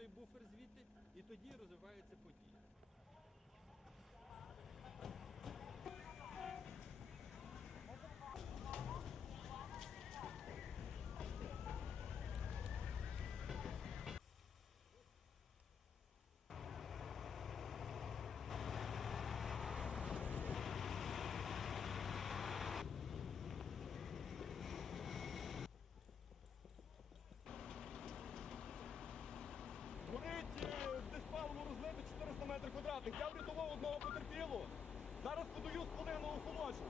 той буфер звідти, і тоді розвивається подія. Я врятував одного потерпілого. Зараз подаю з половиною охолоджу.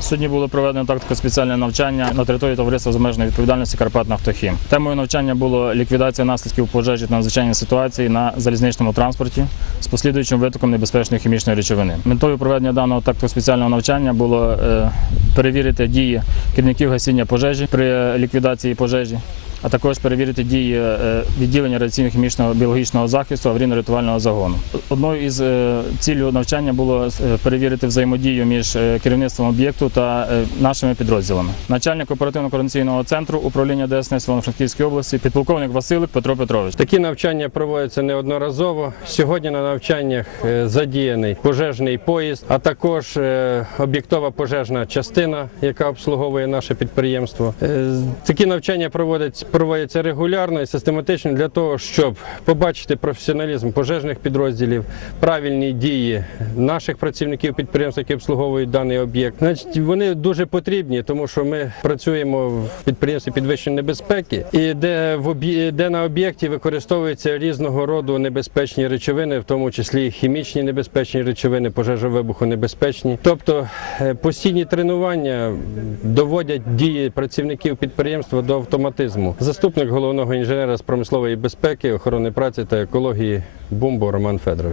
Сьогодні було проведено тактико спеціальне навчання на території товариства з обмеженої відповідальності Карпат Нафтохім. Темою навчання було ліквідація наслідків пожежі та надзвичайної ситуації на залізничному транспорті з послідуючим витоком небезпечної хімічної речовини. Метою проведення даного тактико спеціального навчання було е, перевірити дії керівників гасіння пожежі при ліквідації пожежі, а також перевірити дії е, відділення радіаційно-хімічного біологічного захисту аварійно-рятувального загону. Одною із е, цілей навчання було е, перевірити взаємодію між керівництвом об'єкту та нашими підрозділами. Начальник оперативно-координаційного центру управління ДСНС Івано-Франківської області, підполковник Василик Петро Петрович. Такі навчання проводяться неодноразово. Сьогодні на навчаннях задіяний пожежний поїзд, а також об'єктова пожежна частина, яка обслуговує наше підприємство. Такі навчання проводять- проводяться регулярно і систематично для того, щоб побачити професіоналізм пожежних підрозділів, правильні дії наших працівників підприємств, які обслуговують даний об'єкт. Значить, вони дуже потрібні, тому що ми працюємо в підприємстві підвищеної небезпеки, і де в де на об'єкті використовуються різного роду небезпечні речовини, в тому числі хімічні небезпечні речовини, пожежовибухонебезпечні. Тобто е, постійні тренування доводять дії працівників підприємства до автоматизму. Заступник головного інженера з промислової безпеки, охорони праці та екології Бумбо Роман Федорович.